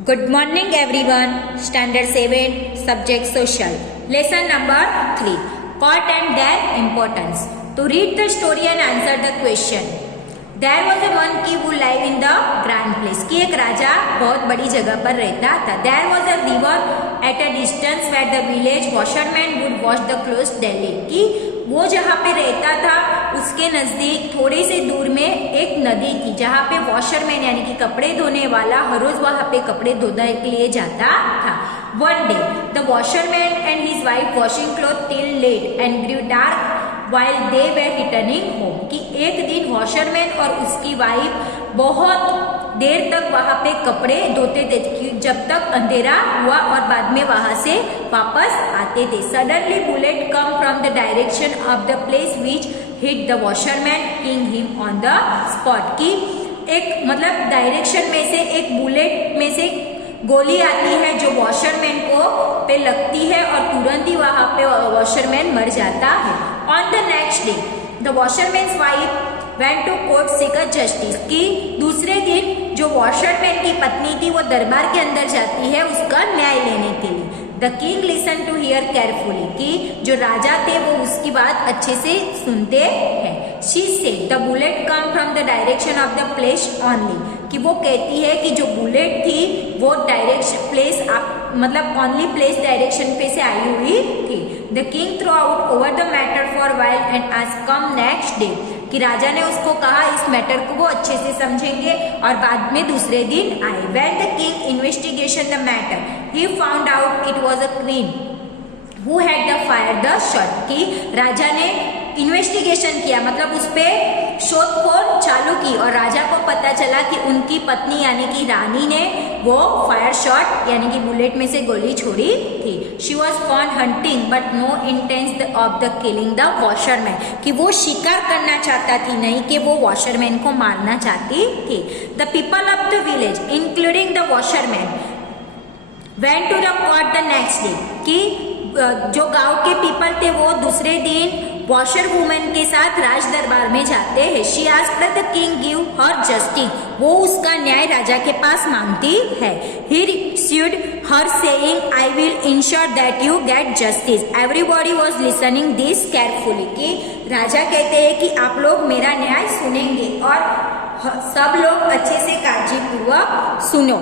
Good morning everyone. Standard 7 subject social. Lesson number 3. Court and their importance. To read the story and answer the question. There was a monkey who lived in the grand place. कि एक राजा बहुत बड़ी जगह पर रहता था. There was a river at a distance where the village washerman would wash the clothes daily. कि वो जहाँ पे रहता था उसके नजदीक थोड़े से दूर में एक नदी थी जहाँ पे वॉशरमैन यानी कि कपड़े धोने वाला हर रोज वहाँ पे कपड़े धोने के लिए जाता था. One day, the washerman and his wife washing clothes till late and grew dark while they were returning home. कि एक दिन वॉशरमैन और उसकी वाइफ बहुत देर तक वहाँ पे कपड़े धोते थे जब तक अंधेरा हुआ और बाद में वहाँ से वापस आते थे. Suddenly bullet come from the direction of the place which hit the washerman, killing him on the spot. कि एक मतलब डायरेक्शन में से एक बुलेट में से गोली आती है जो वॉशरमैन को पे लगती है और तुरंत ही वहाँ पे वॉशरमैन मर जाता है. On the next day, the washerman's wife went to court seek justice. कि दूसरे दिन जो वॉशरमैन की पत्नी थी वो दरबार के अंदर जाती है उसका न्याय लेने के लिए. The king listened to hear carefully. कि जो राजा थे वो उसकी बात अच्छे से सुनते हैं. She said the bullet come from the direction of the place only. कि वो कहती है कि जो बुलेट थी वो डायरेक्शन प्लेस मतलब ओनली प्लेस डायरेक्शन पे से आई हुई थी. The king throw out over the matter for while and आज कम नेक्स्ट डे. कि राजा ने उसको कहा इस मैटर को वो अच्छे से समझेंगे और बाद में दूसरे दिन आए. When the king investigation the matter he found out it was a queen who had the fire the shot. कि राजा ने इन्वेस्टिगेशन किया मतलब उस पे शोधखोल चालू की और राजा को पता चला कि उनकी पत्नी यानी कि रानी ने वो फायर शॉट यानी कि बुलेट में से गोली छोड़ी थी. She was fawn hunting but no intense of the killing the washerman. कि वो शिकार करना चाहता थी नहीं कि वो वॉशरमैन को मारना चाहती थी. The people of the village including the washerman went to the court the next day. कि जो गांव के पीपल थे वो दूसरे दिन वॉशर वुमेन के साथ राज दरबार में जाते हैं. She asked the king give her justice. वो उसका न्याय राजा के पास मांगती है. He received her saying I will ensure that you get justice. Everybody was listening this carefully. कि राजा कहते हैं कि आप लोग मेरा न्याय सुनेंगे और सब लोग अच्छे से काळजीपूर्वक सुनो.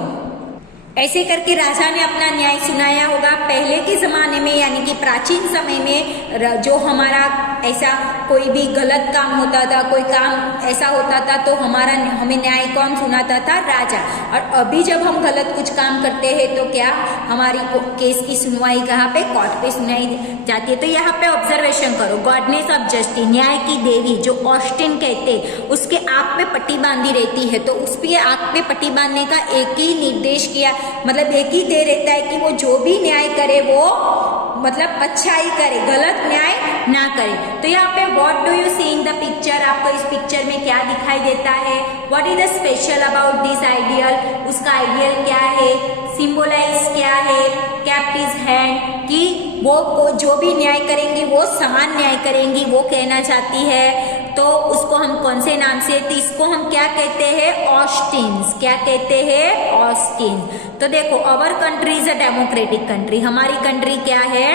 ऐसे करके राजा ने अपना न्याय सुनाया होगा. पहले के जमाने में यानी कि प्राचीन समय में जो हमारा ऐसा कोई भी गलत काम होता था कोई काम ऐसा होता था तो हमें न्याय कौन सुनाता था? राजा. और अभी जब हम गलत कुछ काम करते हैं तो क्या हमारी केस की सुनवाई कहाँ पे? कोर्ट पे सुनाई जाती है. तो यहाँ पे ऑब्जर्वेशन करो. गॉडनेस ऑफ जस्टिस न्याय की देवी जो ऑस्टिन कहते उसके आंख पे पट्टी बांधी रहती है तो उस पे आंख पे पट्टी बांधने का एक ही निर्देश किया मतलब एक ही दे रहता है कि वो जो भी न्याय करे वो मतलब अच्छाई करे गलत न्याय ना करे. तो यहाँ पे what do you see in the picture. आपको इस पिक्चर में क्या दिखाई देता है? What is the special about this ideal. उसका आइडियल क्या है? सिंबलाइज क्या है? Kept is hand. कि वो जो भी न्याय करेंगी वो समान न्याय करेंगी वो कहना चाहती है. तो उसको हम कौन से नाम से तो इसको हम क्या कहते हैं? ऑस्टिन्स. क्या कहते हैं? ऑस्टिन्स. तो देखो our country is a democratic country. हमारी कंट्री क्या है?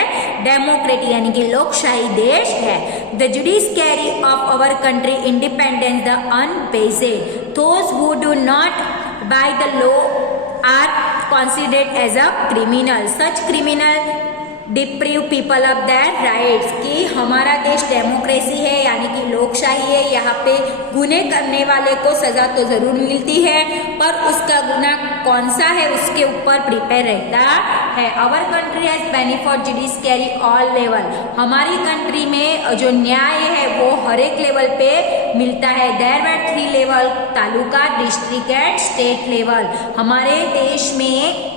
डेमोक्रेटिक यानी कि लोकशाही देश है. The judiciary of our country independence the unbiased. Those who do not obey the law are considered as a criminal. Such criminal deprive people of their rights. कि हमारा देश डेमोक्रेसी है यानी कि लोकशाही है. यहाँ पे गुनाह करने वाले को सजा तो जरूर मिलती है पर उसका गुनाह कौन सा है उसके ऊपर प्रिपेयर रहता है. Our country has benefit judiciary all level. हमारी कंट्री में जो न्याय है वो हर एक लेवल पे मिलता है. There were 3 level taluka district and state level. हमारे देश में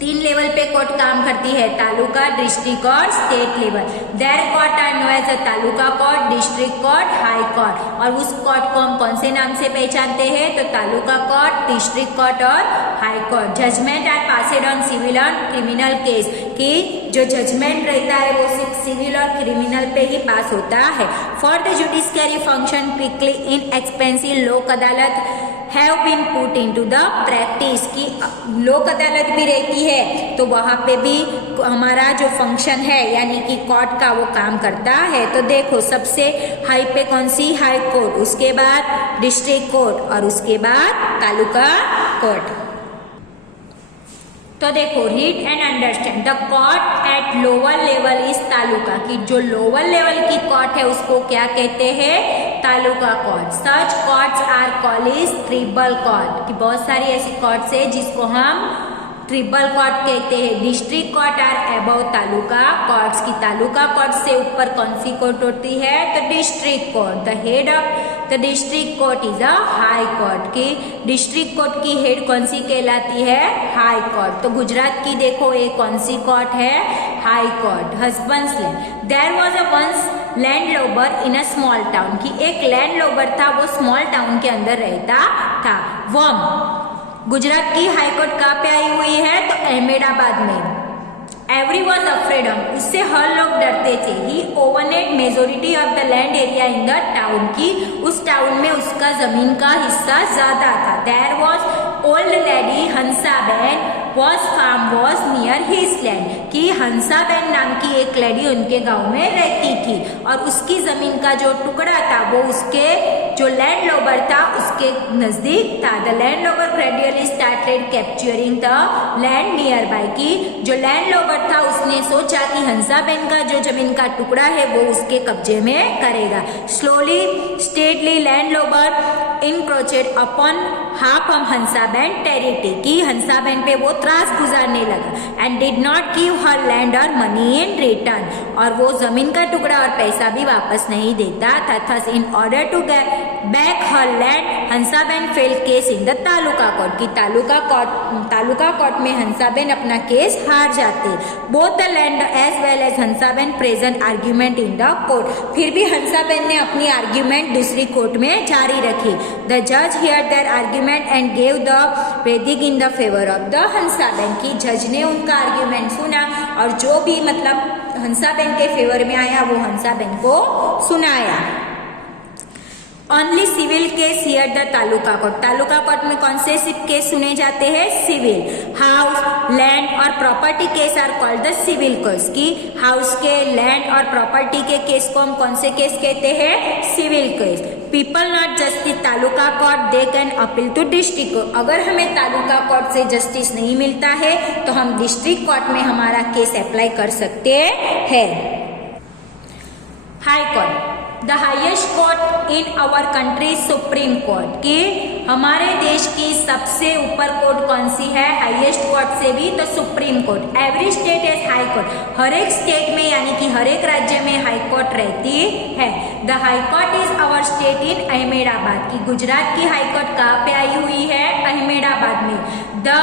3 लेवल पे कोर्ट काम करती है तालुका डिस्ट्रिक्ट और state level. There court are no as a taluka court district court high court. और उस कोर्ट को हम कौन से नाम से पहचानते हैं? तो तालुका कोर्ट डिस्ट्रिक्ट कोर्ट और high court. Judgment are passed on civil और क्रिमिनल केस. कि जो जजमेंट रहता है वो सिर्फ सिविल और क्रिमिनल पे ही पास होता है. For the judiciary function quickly in expensive Lok Adalat have been put into the practice, की लोक अदालत भी रहती है तो वहाँ पे भी हमारा जो फंक्शन है यानी कि कोर्ट का वो काम करता है। तो देखो सबसे हाई पे कौन सी, हाई कोर्ट, उसके बाद डिस्ट्रिक्ट कोर्ट और उसके बाद तालुका कोर्ट। तो देखो read and understand, the court at lower level is taluka, की जो लोअर लेवल की कोर्ट है उसको क्या कहते हैं, taluka court. Such courts are called is tribal court, की बहुत सारी ऐसी कोर्ट्स है जिसको हम ट्रिबल कोर्ट कहते हैं। District court are above taluka courts, की तालुका कोर्ट से ऊपर कौन सी कोर्ट होती है, तो district court. The head of the district court is a high court, की डिस्ट्रिक्ट कोर्ट की हेड कौन सी कहलाती है, हाई कोर्ट। तो गुजरात की देखो ये कौन सी कोर्ट है, high court. Husbands land, there was a once landlord in a small town, की एक लैंडलॉबर था वो स्मॉल टाउन के अंदर रहता था। वम गुजरात की हाईकोर्ट कहाँ पे आई हुई है, तो अहमदाबाद में। एवरी वॉज अफ्रेड ऑफ, उससे हर लोग डरते थे। He owned majority of the land area in the town, की उस टाउन में उसका जमीन का हिस्सा ज्यादा था। There was old lady Hansaben was farm was near his land, की हंसाबेन नाम की एक लेडी उनके गांव में रहती थी और उसकी जमीन का जो टुकड़ा था वो उसके जो लैंडलॉबर था उसके नजदीक था। The landlord gradually started capturing the land nearby, की जो लैंडलॉबर था उसने सोचा कि हंसाबेन का जो जमीन का टुकड़ा है वो उसके कब्जे में करेगा। Slowly steadily landlord encroached upon half of Hansaben territory, की हंसाबेन पे वो त्रास गुजारने लगा। And did not give her land और मनी इन रिटर्न, और वो जमीन का टुकड़ा और पैसा भी वापस नहीं देता था। Thus in order to get back her land Hansaben fell case in the taluka court, की तालुका कोर्ट में हंसाबेन अपना केस हार जाते। Both the land as well as Hansaben present argument in the court, फिर भी हंसाबेन ने अपनी आर्ग्यूमेंट दूसरी कोर्ट में जारी रखी। द जज hear their argument and gave the verdict in the favour of the Hansaben, की जज ने उनका आर्ग्यूमेंट सुना और जो भी मतलब हंसाबेन के फेवर में आया वो हंसाबेन को सुनाया। Only civil case hear the taluka court, taluka court में कौन से केस सुने जाते हैं, सिविल। हाउस लैंड और property case are called the civil case, की हाउस के लैंड और प्रॉपर्टी के केस को हम कौन से केस कहते हैं, civil case. People not justice taluka court they can appeal to district court, अगर हमें तालुका कोर्ट से जस्टिस नहीं मिलता है तो हम डिस्ट्रिक्ट कोर्ट में हमारा केस अप्लाई कर सकते हैं। High court, the highest court in our country supreme court, की हमारे देश की सबसे ऊपर कोर्ट कौन सी है, हाईएस्ट कोर्ट से भी तो supreme court. Every state is high court, हर एक स्टेट में यानी कि हर एक राज्य में हाई कोर्ट रहती है। The high court is our state in Ahmedabad, की गुजरात की हाई कोर्ट कहाँ पे आई हुई है, अहमदाबाद में। The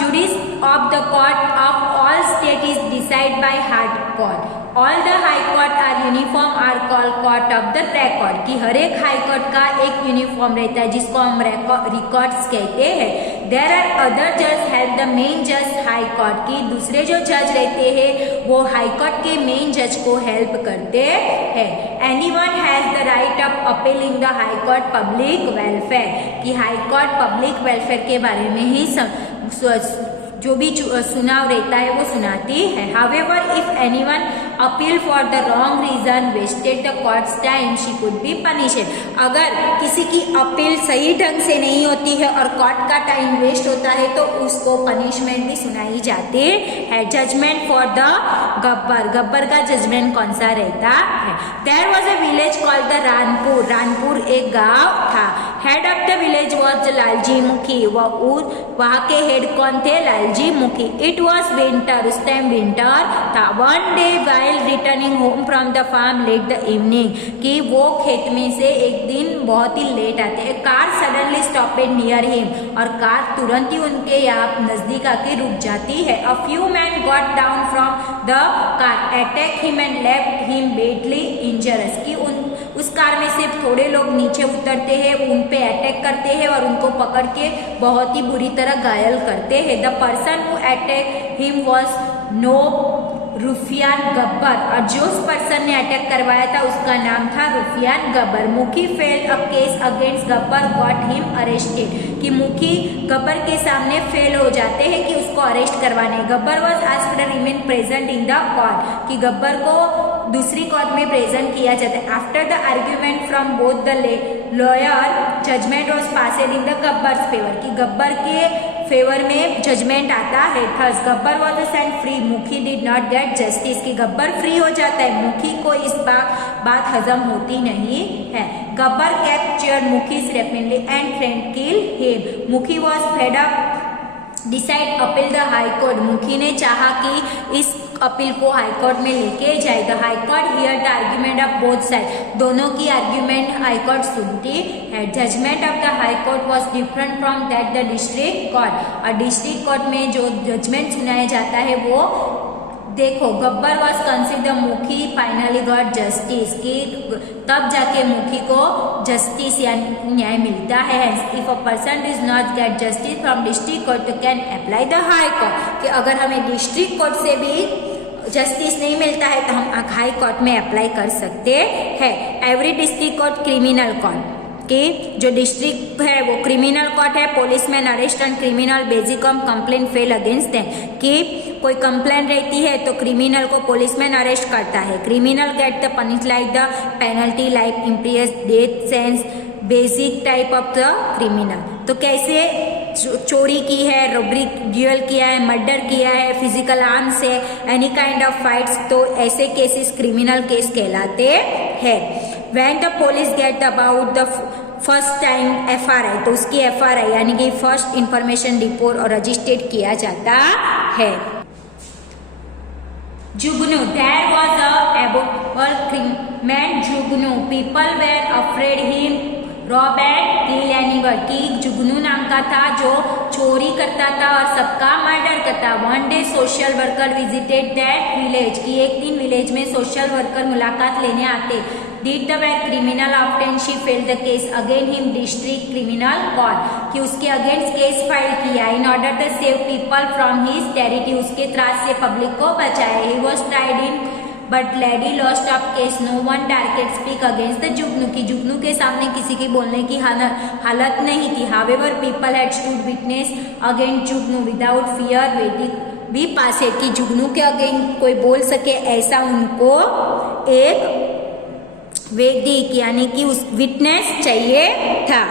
judges of the court of all state is decide by high court, all the high court are uniform are called court of the record, की हर एक हाई कोर्ट का एक यूनिफॉर्म रहता है जिसको हम रिकॉर्ड्स कहते हैं। देयर आर अदर जज हेल्प द मेन जज हाई कोर्ट, की दूसरे जो जज रहते हैं वो हाई कोर्ट के मेन जज को हेल्प करते हैं। Anyone has the right of appealing the high court public welfare, की हाई कोर्ट पब्लिक वेलफेयर के बारे में ही जो भी सुनाव रहता है वो सुनाती है। However if anyone appeal for the wrong reason wasted the court's time she could be punished, अगर किसी की अपील सही ढंग से नहीं होती है और कोर्ट का टाइम वेस्ट होता है तो उसको पनिशमेंट भी सुनाई जाती है। Judgement for the Gabbar, Gabbar का जजमेंट कौन सा रहता है। There was a village called the Ranpur, Ranpur एक गांव था। Head of the village was Lalji Mukhi, वहाँ के हेड कौन थे, Lalji Mukhi. It was winter, उस टाइम विंटर था। One day while returning home from the farm late the evening, कि वो खेत में से एक दिन बहुत ही लेट आते हैं। Car suddenly stopped near him, और कार तुरंत ही उनके यहाँ नजदीक आके रुक जाती है। A few men got down from the car attack him and left him badly injured, कि उस कार में से थोड़े लोग नीचे उतरते हैं, उन पे अटैक करते हैं और उनको पकड़ के बहुत ही बुरी तरह घायल करते हैं। The person who attack him was no ruffian Gabbar, और जो पर्सन ने अटैक करवाया था उसका नाम था रुफियान गब्बर। मुखी fail a case against Gabbar, got him arrested, कि मुखी गब्बर के सामने फेल हो जाते हैं कि उसको अरेस्ट करवाने। Gabbar was asked to remain present in the court, कि गब्बर को दूसरी कोर्ट में प्रेजेंट किया जाता है। After the argument from both the lawyer, judgment was passed in the Gabbar favour, कि गब्बर के फेवर में जजमेंट आता है। Thus Gabbar was sent free, Mukhi did not get justice, कि गब्बर फ्री हो जाता है, मुखी को इस बात हजम होती नहीं है। Gabbar captured Mukhi's rapidly and friend kill him, Mukhi was fed up decide appeal the high court, Mukhi ने चाहा कि इस अपील को हाई कोर्ट में लेके जाए। The high court hear the argument of both side, दोनों की आर्ग्यूमेंट हाई कोर्ट सुनती है। Judgement of the high court was different from that the district court, और डिस्ट्रिक्ट कोर्ट में जो जजमेंट सुनाया जाता है वो देखो, Gabbar was consider Mukhi finally got justice, कि तब जाके मुखी को जस्टिस या न्याय मिलता है। If a person does not get justice from district court तो can apply the high court, कि अगर हमें डिस्ट्रिक्ट कोर्ट से भी जस्टिस नहीं मिलता है तो हम हाई कोर्ट में अप्लाई कर सकते हैं। Every district court criminal court, कि जो डिस्ट्रिक्ट है वो क्रिमिनल कोर्ट है। Policeman arrest and criminal basic complaint fail against them, कि कोई कंप्लेंट रहती है तो क्रिमिनल को पुलिसमैन अरेस्ट करता है। Criminal get the punish like the penalty like imprisonment death sense, basic type of the criminal. तो कैसे चोरी की है, रॉबरी ड्यूअल किया है, मर्डर किया है, फिजिकल आर्म से एनी काइंड ऑफ फाइट्स, तो ऐसे केसेस क्रिमिनल केस कहलाते हैं। When the police get about the first time FRI, तो उसकी FRI यानी कि फर्स्ट इंफॉर्मेशन रिपोर्ट और रजिस्टर्ड किया जाता है। Jugnu, there was a abort man Jugnu, people were afraid him rob and kill anyone, की जुगनू नाम का था जो चोरी करता था और सबका मर्डर करता। One day social worker visited that village, की एक दिन विलेज में सोशल वर्कर मुलाकात लेने आते। Did the criminal often she fell the case again him district criminal court, कि उसके अगेंस्ट केस फाइल किया in order to save people from his territory, उसके त्रास से पब्लिक को बचाए। He was tried in but lady lost of case, no one direct speak against the Jugnu, की जुगनू के सामने किसी की बोलने की हालत नहीं थी। However people had stood witness against Jugnu without fear waiting B passed, की जुगनू के अगेंस्ट कोई बोल सके ऐसा उनको एक वेदिक यानी कि उस विटनेस चाहिए था।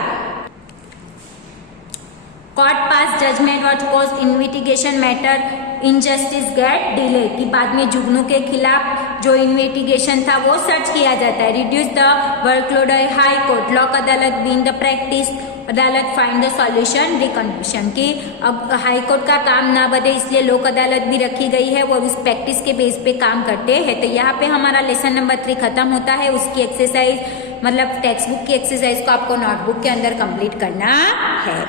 Court pass judgement what cause investigation matter injustice get delay, की बाद में जुगनू के खिलाफ जो इन्वेस्टिगेशन था वो सर्च किया जाता है। Reduce the workload high court, लोक अदालत बीइंग द प्रैक्टिस, अदालत फाइंड द सॉल्यूशन रिकन्विक्शन, की अब हाई कोर्ट का काम ना बढ़े इसलिए लोक अदालत भी रखी गई है, वो उस प्रैक्टिस के बेस पे काम करते हैं। तो यहाँ पे हमारा लेसन नंबर 3 खत्म होता है। उसकी एक्सरसाइज मतलब टेक्स्ट बुक की एक्सरसाइज को आपको नोटबुक के अंदर कंप्लीट करना है।